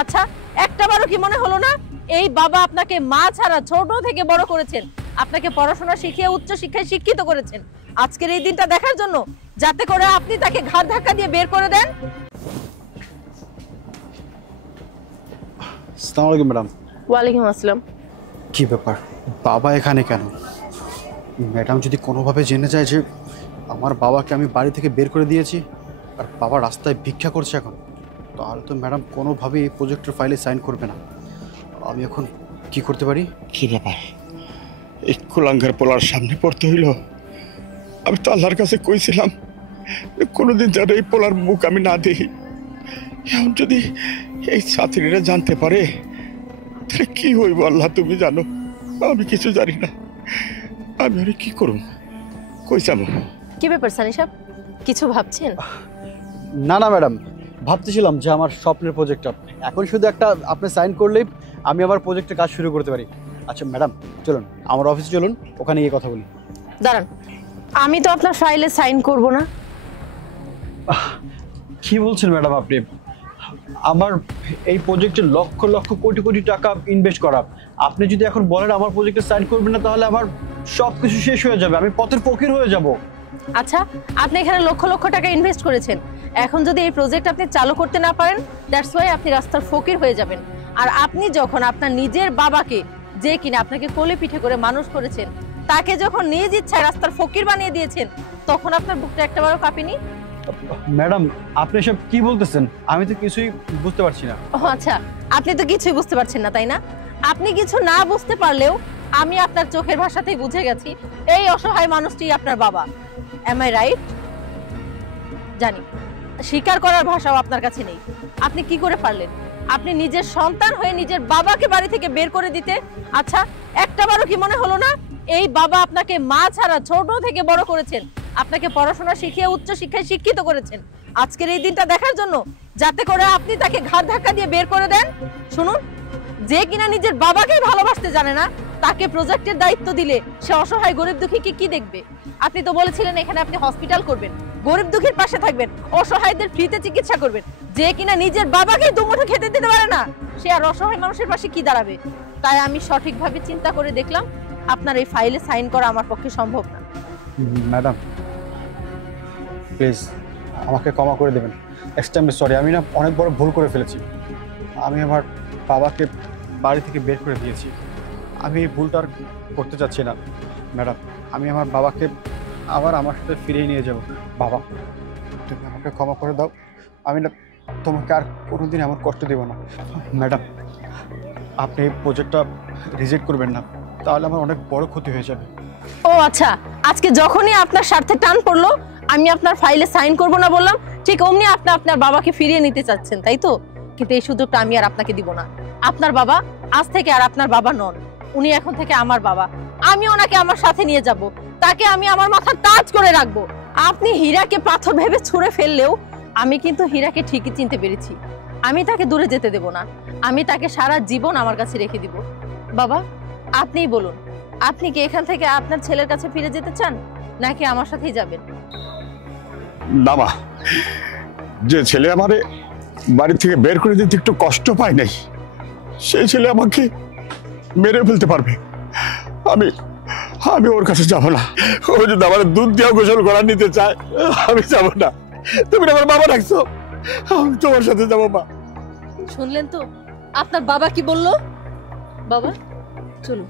আচ্ছা একটাবারও কি মনে হলো না এই বাবা আপনাকে মা ছাড়া ছোট থেকে বড় করেছেন, আপনাকে পড়াশোনা শিখিয়ে উচ্চ শিক্ষায় শিক্ষিত করেছেন আজকের এই দিনটা দেখার জন্য, যাতে করে আপনি তাকে ঘাড় ধাক্কা দিয়ে বের করে দেন? আসসালামু আলাইকুম ম্যাডাম। ওয়ালাইকুম আসসালাম। কি ব্যাপার, বাবা এখানে কেন? ম্যাডাম যদি কোনোভাবে জেনে যায় যে আমার বাবাকে আমি বাড়ি থেকে বের করে দিয়েছি আর বাবা রাস্তায় ভিক্ষা করছে এখন, তাহলে তো ম্যাডাম কোনোভাবেই এই প্রজেক্টের ফাইলে সাইন করবে না। আমি এখন কি করতে পারি? কি ব্যাপার, এই কুলাঙ্গার পোলার সামনে পড়তে হইল? আমি তো আল্লাহর কাছে কইছিলাম কোনোদিন যেন এই পোলার মুখ আমি না দেখি। এখন যদি এই ছাত্রীরা জানতে পারে তাহলে কি হইব আল্লাহ তুমি জানো, আমি কিছু জানি না। আমি আর কি করব, কই যাবো? কি ব্যাপার সানি সাহেব, কিছু ভাবছেন? না না ম্যাডাম, ভাবতেছিলাম যে আমার স্বপ্নের প্রজেক্টটা এখন শুধু একটা আপনি সাইন করলেই আমি আবার প্রজেক্টের কাজ শুরু করতে পারি। আচ্ছা ম্যাডাম চলুন আমার অফিসে চলুন, ওখানে গিয়ে কথা বলি। দাঁড়ান, আমি তো আপনার ফাইলে সাইন করব না। কি বলছেন ম্যাডাম আপনি? আমার এই প্রজেক্টে লক্ষ লক্ষ কোটি কোটি টাকা ইনভেস্ট করা, আপনি যদি এখন বলেন আমার প্রজেক্টে সাইন করবেন না তাহলে আমার সব কিছু শেষ হয়ে যাবে, আমি পথের ফকির হয়ে যাব। আচ্ছা আপনি এখানে লক্ষ লক্ষ টাকা ইনভেস্ট করেছেন, এখন যদি এই প্রজেক্ট আপনি চালু করতে না পারেন, দ্যাটস ওয়াই আপনি রাস্তার ফকির হয়ে যাবেন। আর আপনি যখন আপনার নিজের বাবাকে, যে কিনা আপনাকে কোলে পিঠে করে মানুষ করেছেন, তাকে যখন নিজ ইচ্ছায় রাস্তার ফকির বানিয়ে দিয়েছেন, তখন আপনার বুকটা একটাবারও কাঁপেনি? ম্যাডাম আপনি সব কি বলতেছেন? আমি তো কিছুই বুঝতে পারছি না। ও আচ্ছা, আপনি তো কিছুই বুঝতে পারছেন না তাই না? আপনি কিছু না বুঝতে পারলেও আমি আপনার চোখের ভাষাতেই বুঝে গেছি এই অসহায় মানুষটি আপনার বাবা। Am I right? জানি স্বীকার করার ভাষাও আপনার কাছে নেই। আপনি কি করে পারলেন আপনি নিজের সন্তান হয়ে নিজের বাবাকে বাড়ি থেকে বের করে দিতে? আচ্ছা একটাবারও কি মনে হলো না এই বাবা আপনাকে মা ছাড়া ছোট থেকে বড় করেছেন, আপনাকে পড়াশোনা শিখিয়ে উচ্চ শিক্ষায় শিক্ষিত করেছেন আজকের এই দিনটা দেখার জন্য, যাতে করে আপনি তাকে ঘাড় ধাক্কা দিয়ে বের করে দেন? শুনুন, যে কিনা নিজের বাবাকে ভালোবাসতে জানে না, তাকে প্রজেক্টের দায়িত্ব দিলে সে অসহায় গরিব দুঃখীকে কি দেখবে? আপনি তো বলেছিলেন এখানে আপনি হসপিটাল করবেন, গরিব দুঃখীর পাশে থাকবেন, অসহায়দের ফ্রিতে চিকিৎসা করবেন। যে কিনা নিজের বাবাকে দুমুঠো খেতে দিতে পারে না, সে আর অসহায় মানুষের পাশে কি দাঁড়াবে? তাই আমি সঠিকভাবে চিন্তা করে দেখলাম আপনার এই ফাইলে সাইন করা আমার পক্ষে সম্ভব না। ম্যাডাম প্লিজ আমাকে ক্ষমা করে দেবেন, এক্সট্রিমলি সরি। আমি না অনেক বড় ভুল করে ফেলেছি, আমি আমার বাবাকে বাড়ি থেকে বের করে দিয়েছি, আমি এই ভুলটা আর করতে চাচ্ছি না। ম্যাডাম আমি আমার বাবাকে আবার আমার সাথে ফিরিয়ে নিয়ে যাব। বাবা তুমি আমাকে ক্ষমা করে দাও, আমি না তোমাকে আর কোনোদিন এমন কষ্ট দেব না। ম্যাডাম আপনি এই প্রজেক্টটা রিজেক্ট করবেন না, তাহলে আমার অনেক বড় ক্ষতি হয়ে যাবে। ও আচ্ছা, আজকে যখনই আপনার স্বার্থে টান পড়লো আমি আপনার ফাইলে সাইন করব না বললাম, ঠিক অমনি আপনি আপনার বাবাকে ফিরিয়ে নিতে চাচ্ছেন তাই তো? কিন্তু এই সুযোগটা আমি আর আপনাকে দিব না। আপনার বাবা আজ থেকে আর আপনার বাবা নন, উনি এখন থেকে আমার বাবা। আমি ওনাকে আমার সাথে নিয়ে যাব, তাকে আমি আমার মাথার তাজ করে রাখবো। আপনি হীরাকে পাথর ভেবে ছুঁড়ে ফেললেও আমি কিন্তু হীরাকে ঠিকই চিনতে পেরেছি। আমি তাকে দূরে যেতে দেব না, আমি তাকে সারা জীবন আমার কাছে রেখে দিব। বাবা আপনিই বলুন, আপনি কি এখান থেকে আপনার ছেলের কাছে ফিরে যেতে চান নাকি আমার সাথেই যাবেন? না মা, যে ছেলে আমারে বাড়ি থেকে বের করে দিতে একটু কষ্ট পায় নাই, সেই ছেলে আমাকে মেরে ফেলতে পারবে? আমি আমি ওর কাছে যাব না। ও যদি আমার দুধ দিয়ে গোসল করা নিতে চায় আমি যাব না। তুমি আমার বাবা ডাকছো, আমি তোমার সাথে যাবো। মা শুনলেন তো আপনার বাবা কি বললো? বাবা চলুন।